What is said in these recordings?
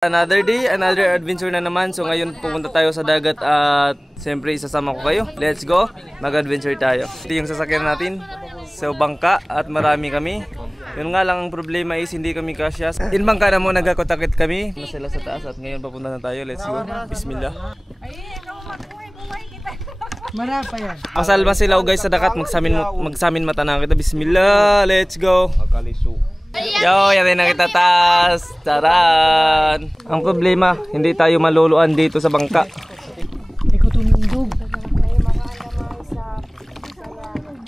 Another day, another adventure na naman. So ngayon pupunta tayo sa dagat at siyempre isasama ko kayo. Let's go, mag-adventure tayo. Ito yung sasakyan natin sa bangka at marami kami. Yun nga lang ang problema is hindi kami kasya. In bangka na mo nagkakotakit kami. Masala sa taas at ngayon papunta na tayo. Let's go, bismillah. Marapa yan. Pasalma sila guys sa dagat, magsamin mata na kita. Bismillah, let's go. Yo, yan na kita taas. Taran. Ang problema, hindi tayo maluluan dito sa bangka.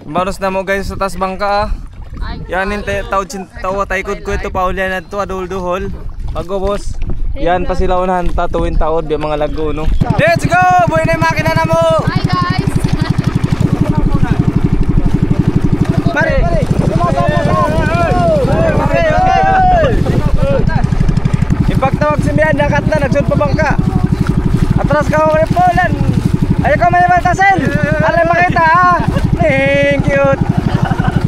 Baros na mo guys sa taas bangka. Yan yung tawa taikod ko ito paulian na ito adul-duhol. Bago boss. Yan pa sila unahan tatuwin taod yung mga lago no. Let's go! Buhay na yung makina na mo! Hi guys! Pare! Ipagtawag si Mian, nakat na, nagsud pa bangka. Atras ka ako ripolan. Ayaw ka may baltasin. Alam makita ha. Cute.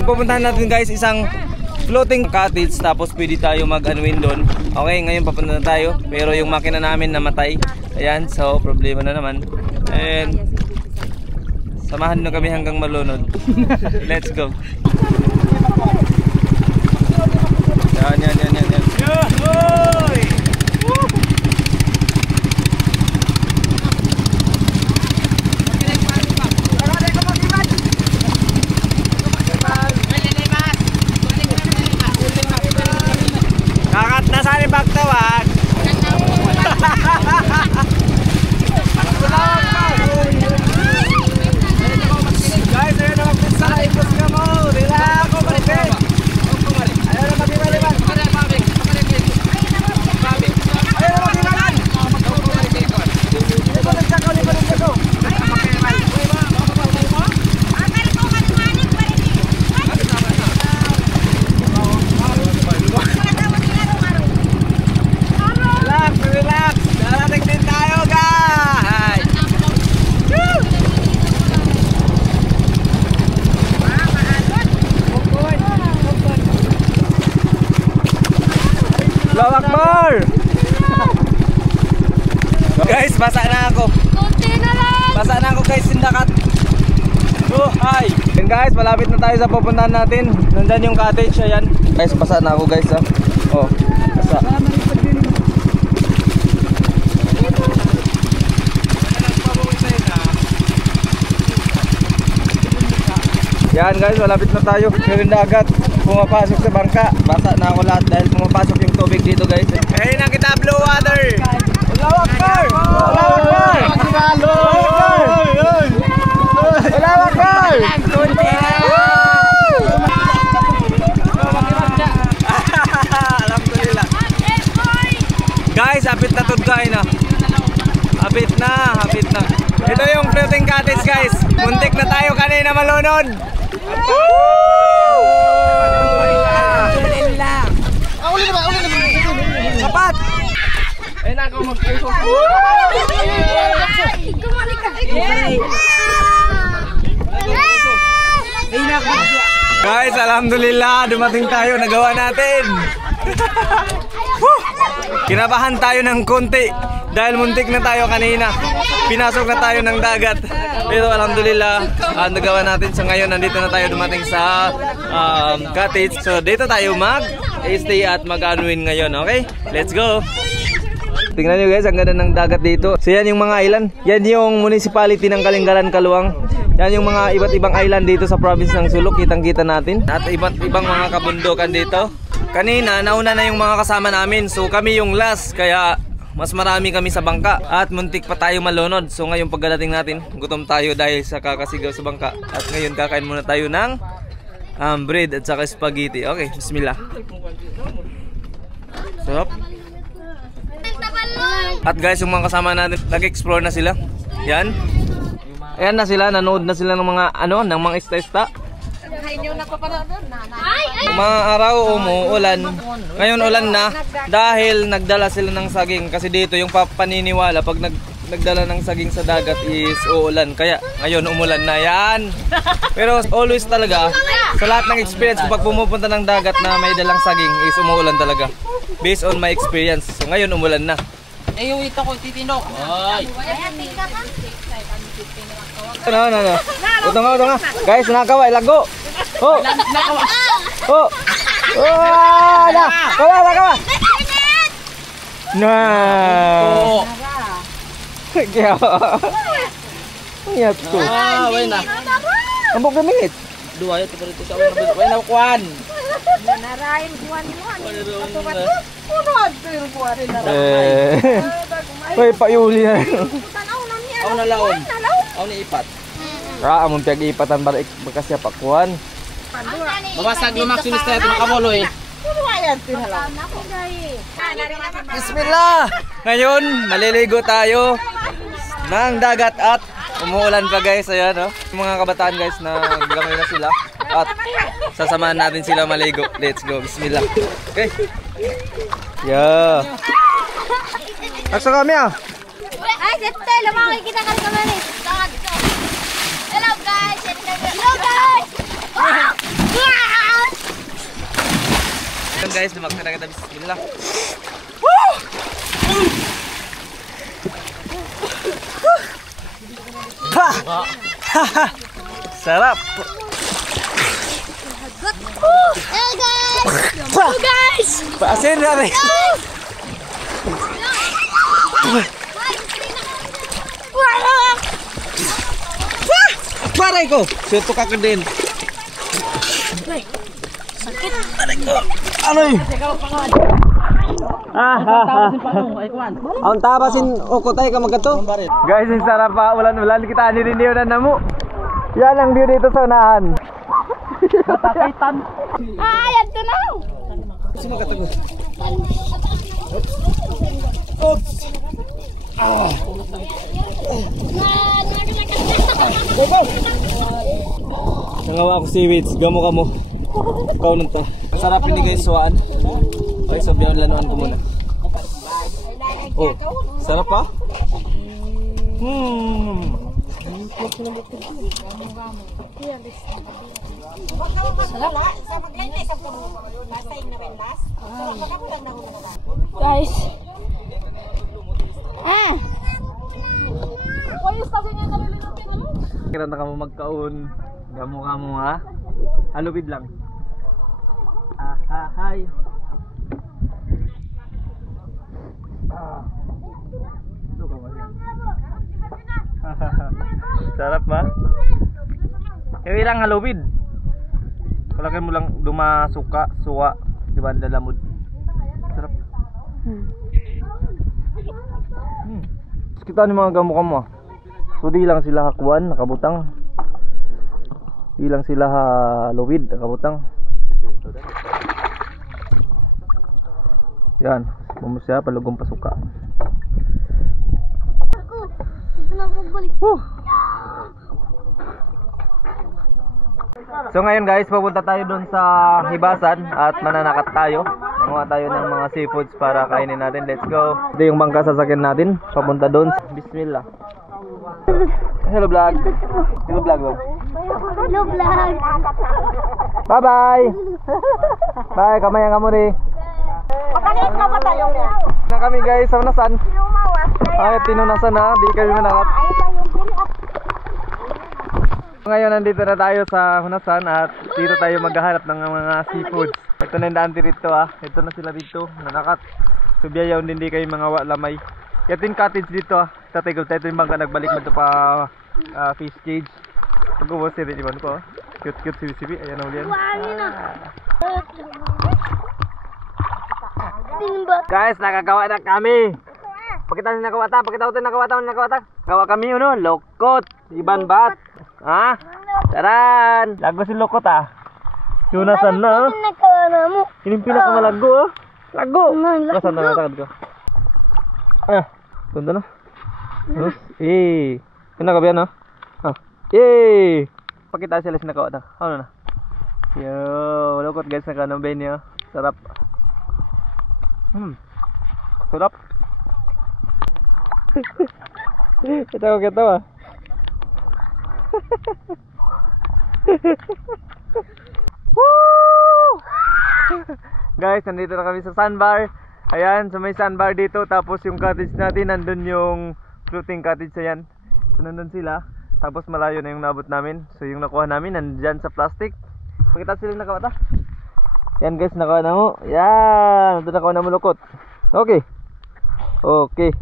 Pupuntahan natin guys isang floating cottage tapos pwede tayo mag-unwind doon. Okay, ngayon papunta na tayo. Pero yung makina namin namatay. Ayan, so problema na naman. And samahan nyo kami hanggang malunod. Let's go. Yan. Kakat na saan yung pagtawag? Guys, ayun na magpisa na ikos ka mo. Relax ko malipin. Ayun na magimaliban. Ayun na magimalan. Liban ang sakaw. Relax. Darating din tayo guys. Allahu Akbar! Guys, basa na ako. Kunti na lang! Basa na ako guys, sindakat. Oh, hi! And guys, malapit na tayo sa pupuntahan natin. Nandyan yung cottage, ayan. Guys, basa na ako guys ha. Oh, basa. Yan guys, malapit na tayo. Yung dagat, pumapasok sa bangka. Basa na ako lahat dahil pumapasok yung tubig dito guys. Ngayon na kita blue water. Allahu Akbar! Allahu Akbar! Allahu Akbar! Alhamdulillah. Guys, apit na tudgay na. Apit na. Ito yung floating cottage guys. Muntik na tayo kanina malunod. Uli naman. Sapat! Ayun na ako mag-puso. Guys, alhamdulillah, dumating tayo, nagawa natin. Kinabahan tayo ng konti dahil muntik na tayo kanina. Pinasok na tayo ng dagat. Pero alhamdulillah, nagawa natin. So ngayon nandito na tayo dumating sa cottage. So dito tayo mag-stay at mag-unwind ngayon. Okay? Let's go! Tingnan nyo guys, ang ganda ng dagat dito. So yan yung mga island. Yan yung municipality ng Kalingalan, Kaluang. Yan yung mga iba't ibang island dito sa province ng Sulok. Kitang-kita natin. At iba't ibang mga kabundukan dito. Kanina, nauna na yung mga kasama namin. So kami yung last. Kaya mas marami kami sa bangka. At muntik pa tayo malunod. So ngayon pagdating natin, gutom tayo dahil sa kakasigaw sa bangka. At ngayon kakain muna tayo ng bread at saka spaghetti. Okay, bismillah. Sarap. At guys, yung mga kasama natin, nag-explore na sila. Yan. Ayan na sila, nanood na sila ng mga ng mga ista-ista. Mga araw umuulan. Ngayon ulan na dahil nagdala sila ng saging kasi dito yung paniniwala pag nagdala ng saging sa dagat is uulan. Kaya ngayon umulan na yan. Pero always talaga, sa lahat ng experience ko pag pumupunta ng dagat na may dalang saging is umuulan talaga. Based on my experience. So ngayon umulan na. Eh yung ito ko titinok. Ay. Ano. Utang. Guys, nakaway lago. Oh. Oh. Oh, na. Kawa. Nah. Kaya. Iya tuh. Way na. Ambok minit. Dua ya seperti itu sama way na kuan. Narain kuan mo. Hoy, Pak Yuli. Ako na laon. Ako ni ipat. Amon piyag ipatan balik bekas siya pakuan. Babasag lumak sinis tayo makamuloy. Bismillah! Ngayon, maliligo tayo ng dagat at umuulan pa guys. Ayan, oh. Mga kabataan guys na gamay na sila. At sasamahan natin sila maligo. Let's go. Bismillah. Okay. Yeah. Aksa kami ah. Ay, Septel, makikita ka naman eh. Hello guys! Hello guys! Ayan guys, lumakta na kita. Bismillah. Sarap. Hello guys! Hello guys! Paasin na rin. Paray ko! Sutok ako din. Sakit. Ano yun? Ang tabasin ukotay ka magato. Guys, yung sarap pa. Ulan-ulan. Kita rin yun na namo. Yan ang view dito sa unahan. Matakitan. Ay, ito na! Sino ka tago? Oops! Go! Nangawa ako seaweeds. Gamo ka mo. Ikaw nun to. Ang sarap yun guys, suwaan. Okay, so biyan lanoan ko muna. Oh, sarap pa? Guys. Kira na ka mo magkaon. Gamo ka mo ha. Halupid lang. Hi. Sarap ba? Ewi lang halupid. Kalagay mo lang dumasuka, suwa, di ba dalamod. Sarap. Kita ni mga gamo kamo. So di lang sila hakuan, nakabutang. Di lang sila halupid, nakabutang. Yan, mamusya palugong pasuka. So ngayon guys, pupunta tayo doon sa hibasan at mananakat tayo. Manguha tayo ng mga seafoods para kainin natin. Let's go. Ito yung bangka sasakyan natin. Papunta doon. Bismillah. Hello vlog. Hello vlog. Hello vlog. Bye bye. Bye, kamay ang amore. Makalit ka ba tayo niya? Na kami guys sa Hunasan. Ay, tinunasan na, di kami manakat. Ngayon nandito na tayo sa Hunasan at dito tayo maghahanap ng mga seafoods. Ito na yung daan dito ah. Ito na sila dito, nanakat. So biyayaw din di kayo mga lamay. Ito yung cottage dito ah. Tatay ko, ito yung bangka nagbalik mo ito pa fish cage. Pag-ubos yun, iban ko. Cute si Sibi, ayan na ulian. Guys, nakagawa na kami. Pakita nyo nakawata, nakawata. Gawa kami yun, no? Lokot, iban bat. Ha? Taran! Lago si Lokot ah. Hunasan na. Ini pinakamalago ah. Lago! Kasan na natagad ko. Punta na. Terus, Kena ka ba yan, no? Pakita sila si nakawata. Ano na? Yo, Lokot guys, nakanambay niya. Sarap. Sarap. Ketawa-ketawa. Woo! Guys, nandito na kami sa sandbar. Ayan, so may sandbar dito. Tapos yung cottage natin, nandun yung floating cottage. Ayan, so nandun sila. Tapos malayo na yung nabot namin. So yung nakuha namin, nandyan sa plastic. Pakita sila yung nakawata. Yan guys, nakuha na mo. Yan, nandun nakuha na mo lukot. Okay. Okay.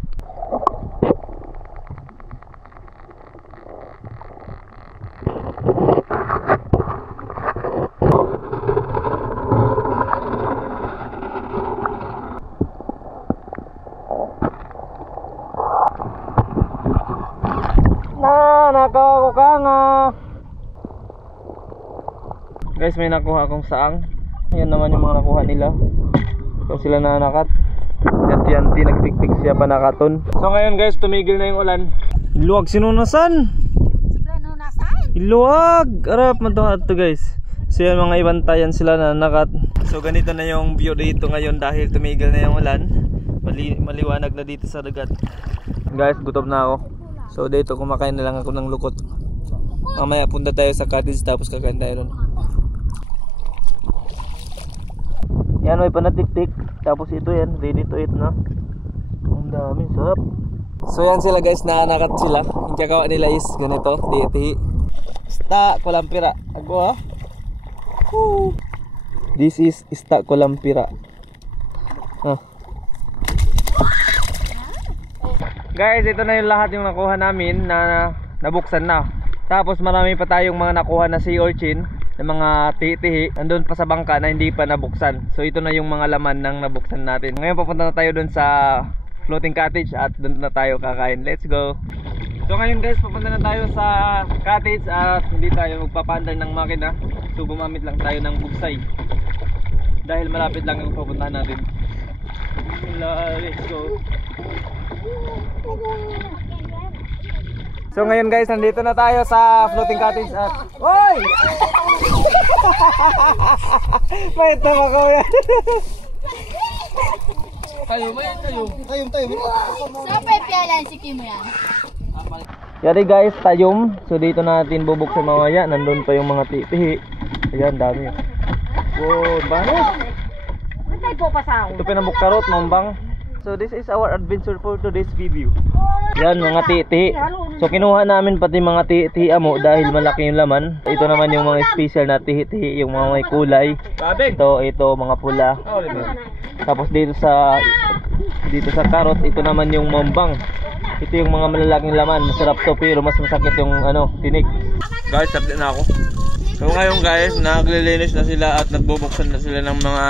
Nakakuha ka nga. Guys, may nakuha akong saang. Yan naman yung mga nakuha nila. So sila nanakat. Yanti-yanti nagtiktik siya pa nakaton. So ngayon guys, tumigil na yung ulan. Iluwag sinunasan. Iluwag. Arap man to guys. So yan, mga ibantayan sila nanakat. So ganito na yung view dito ngayon dahil tumigil na yung ulan. Maliwanag na dito sa dagat. Guys, gutom na ako. So dito kumakain na lang ako ng lukot. Mamaya punta tayo sa cottage tapos kakain tayo ron. Yan, may panatik-tik. Tapos ito yan, ready to eat na. Ang dami, sarap. So yan sila guys, naanakat sila. Ang kakawa nila is ganito, tihi-tihi. Ista kolampira. Ako ha. Woo. This is ista kolampira. Guys, ito na yung lahat yung nakuha namin na nabuksan na. Tapos marami pa tayong mga nakuha na sea urchin, na mga tihi-tihi, nandun pa sa bangka na hindi pa nabuksan. So ito na yung mga laman ng nabuksan natin. Ngayon papunta na tayo dun sa floating cottage at dun na tayo kakain. Let's go! So ngayon guys, papunta na tayo sa cottage at hindi tayo magpapandar ng makina. So gumamit lang tayo ng bugsay. Dahil malapit lang yung papuntahan natin. Let's go! So ngayon guys, nandito na tayo sa floating cottage at oy! May tama ko yan. Tayo. So, pepialan si Kim yan. Yari guys, tayom. So dito natin bubuksan mamaya. Nandun pa yung mga tihi. Ayan, dami. Wow, banos. Ito pinabukkarot, mambang. So this is our adventure for today's video. Yan, mga tihi. So kinuha namin pati mga tihi mo dahil malaki yung laman. Ito naman yung mga special na tihi, yung mga may kulay. Ito mga pula. Tapos dito sa karot, ito naman yung mambang. Ito yung mga malalaking laman. Masarap to pero mas masakit yung tinik. Guys, update na ako. So ngayon guys, naglilinis na sila at nagbubuksan na sila ng mga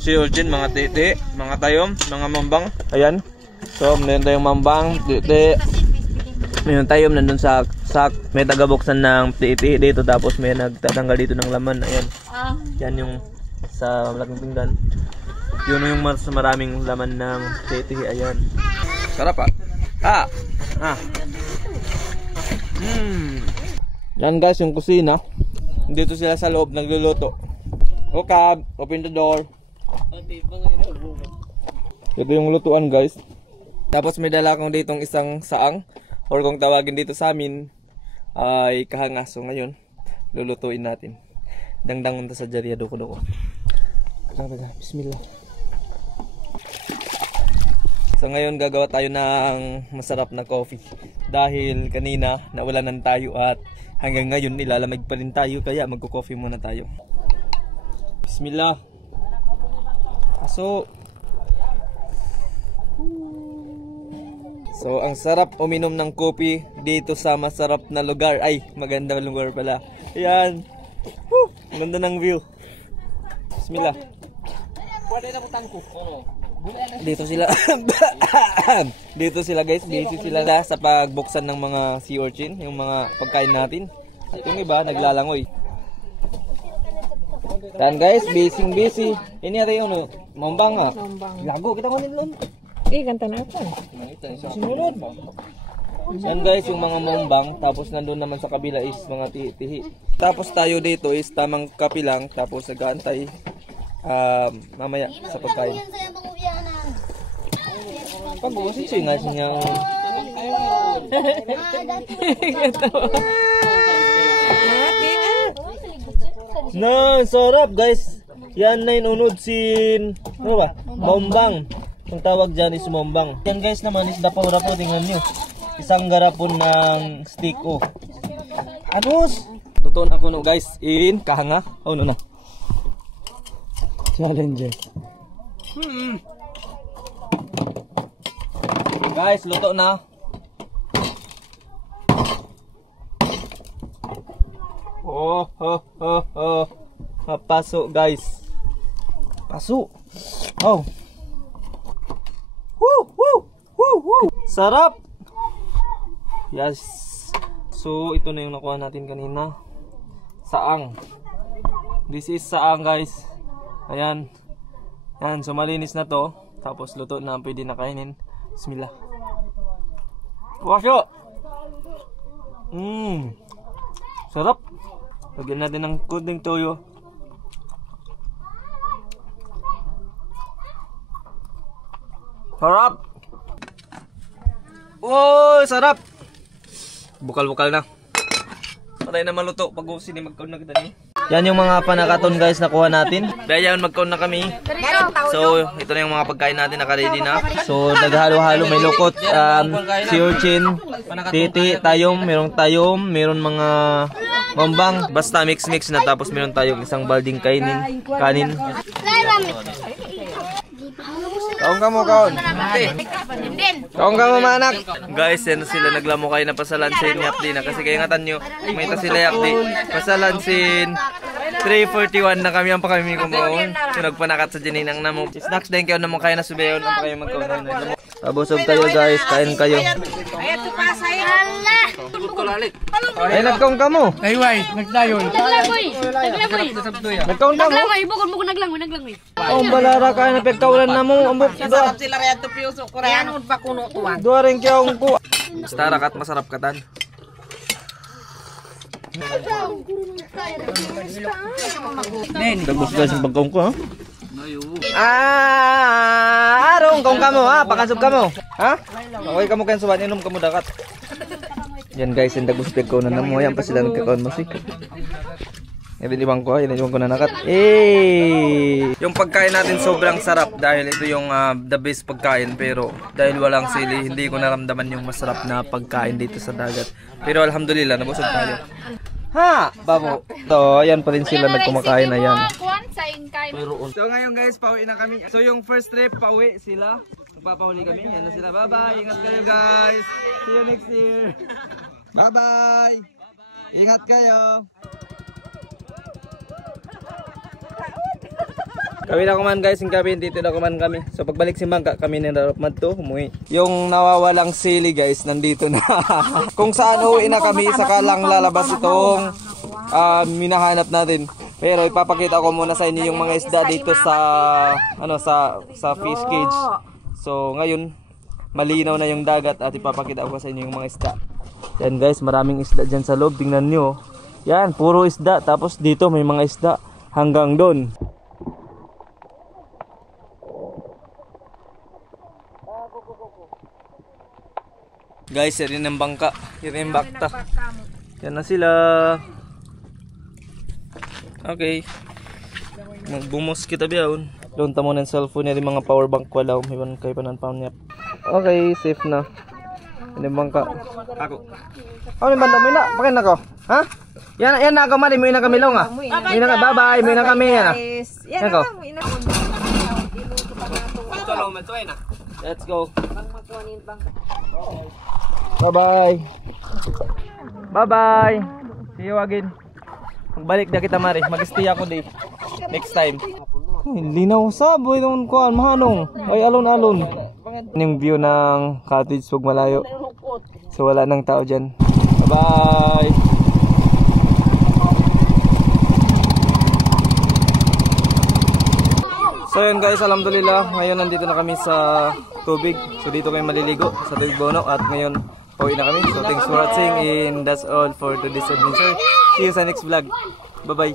sea urchin, mga titi, mga tayom, mga mambang. Ayan. So, meron tayong mambang, titi. Meron tayom nandun sa sak. May tagabuksan ng titi dito. Tapos may nagtatanggal dito ng laman. Ayan. Yan yung sa malaking pinggan. Yun yung mas maraming laman ng titi. Ayan. Sarap Yan guys, yung kusina. Dito sila sa loob nagluluto. Okay, open the door. Ito yung lutuan guys. Tapos may dala akong ditong isang saang, or kung tawagin dito sa amin ay kahanga. So ngayon lulutuin natin. Dangdangon ta sa jariya doko-doko. Bismillah. So ngayon gagawa tayo ng masarap na coffee. Dahil kanina nawalanan tayo at hanggang ngayon nilalamig pa rin tayo, kaya magko-coffee muna tayo. Bismillah. So ang sarap uminom ng kopi dito sa masarap na lugar. Ay, magandang lugar pala. Ayan. Woo! Ganda ng view. Bismillah. Dito sila. Dito sila guys. Busy sila sa pagbuksan ng mga sea urchin, yung mga pagkain natin. At yung iba naglalangoy. Dan guys, busy. Ini ada yung mambang nga. Lago kita mo nilon. Kanta na ito. Sinulod. Yan guys, yung mga mambang. Tapos nandun naman sa kabila is mga tihi. Tapos tayo dito is tamang kapi lang. Tapos nag-aantay mamaya sa pagkain. Pag-usin siya nga siya. No, sarap guys. Yan na yung unod sin. Ano ba? Mombang. Ang tawag dyan is mombang. Yan guys naman is dapura po. Tingnan nyo. Isang garapon ng stick. Oh. Anos? Tutuon ako no guys. In kahanga. Oh no. Challenger. Guys, luto na. Oh. Paso guys. Paso. Oh. Woo. Sarap. Yes. So, ito na yung nakuha natin kanina. Saang. This is saang guys. Ayan. Ayan, so malinis na to. Tapos luto na, pwede na kainin. Bismillah. Wasyo! Sarap. Lagyan natin ng kunting toyo. Sarap! Oh, sarap! Bukal-bukal na. Patay na maluto. Pag-usin ni magkaon na kita ni. Yan yung mga panakaton guys nakuha natin. Dahil yan magkaon na kami. So, ito na yung mga pagkain natin naka-ready na. So, naghalo-halo. May lukot, si urchin, titi, tayom, meron mga mambang. Basta mix-mix na tapos meron tayong isang balding kanin. Kaon ka mo, kaon. Kaon ka mo, manak. Guys, yan sila naglamukay na pasalansin yapdi na. Kasi kaya ngatan nyo, may ta sila yapdi. Pasalansin. 3:41 na kami ang pakami kumaon. So nagpanakat sa jininang namo. Snacks din kayo naman kaya na subayon ang pakay magkaon. Abusog kayo guys, kain kayo. Ay, nagkaon ka mo. Ayway, nagdayon. Nagkaon ka mo? Naglangoy. Oh, balara ka na pagkaulan na mo. Sarap sila rin ito piuso. Koreano pa kuno tuwan. Dua rin kaya ko. Basta rakat masarap katan. Dagos guys yung pagkaon ko ha. Arong kaon ka mo ha. Pakansog ka mo. Ha? Okay ka mo kayo suwan. Inom ka mo dakat. Yan guys, yung dagos pagkaon na mo. Yan pa sila nagkakaon mo. Ibang ko na nakat. Yung pagkain natin sobrang sarap dahil ito yung the best pagkain, pero dahil walang sili, hindi ko naramdaman yung masarap na pagkain dito sa dagat. Pero alhamdulillah, nabusog tayo. Ha! Babo. So, ayan pa rin sila nagkumakain na yan. So ngayon guys, pauwi na kami. So yung first trip, pauwi sila. Magpapahuli kami. Yan na sila. Bye-bye. Ingat kayo guys. See you next year. Bye-bye. Ingat kayo. Kami na kuman guys, yung gabi dito na kuman kami. So pagbalik si Mangka, kami na darapmad to, umuwi. Yung nawawalang sili guys, nandito na. Kung saan uwi na kami, saka lang lalabas itong minahanap natin. Pero ipapakita ko muna sa inyo yung mga isda dito sa sa fish cage. So ngayon, malinaw na yung dagat at ipapakita ko sa inyo yung mga isda. Yan guys, maraming isda dyan sa loob, tingnan nyo. Yan, puro isda, tapos dito may mga isda hanggang doon. Guys, yan ang bangka. Yan ang bakta. Yan na sila. Okay. Magbumos kita biyaon. Doon tamo ng cellphone niya, mga power bank wala. May kay pananpawn niya. Okay, safe na. Yan ang bangka. Ako. Ano ba naman na? Pakin na ko. Ha? Yan na ako mali. May na kami long ha. May na bye-bye. May na kami yan ha. Yan ko. Let's go. Bye-bye. Bye-bye. See you again. Magbalik na kita mari. Mag-stay ako di. Next time. Linaw saboy doon ko mahanong. Ay alon-alon. Yung view ng cottage pag malayo. So wala nang tao diyan. Bye-bye. So yun guys, alhamdulillah, ngayon nandito na kami sa tubig. So dito kayo maliligo sa Tubig Bono at ngayon pauwi na kami. So thanks for watching and that's all for today's adventure. See you sa next vlog. Bye bye.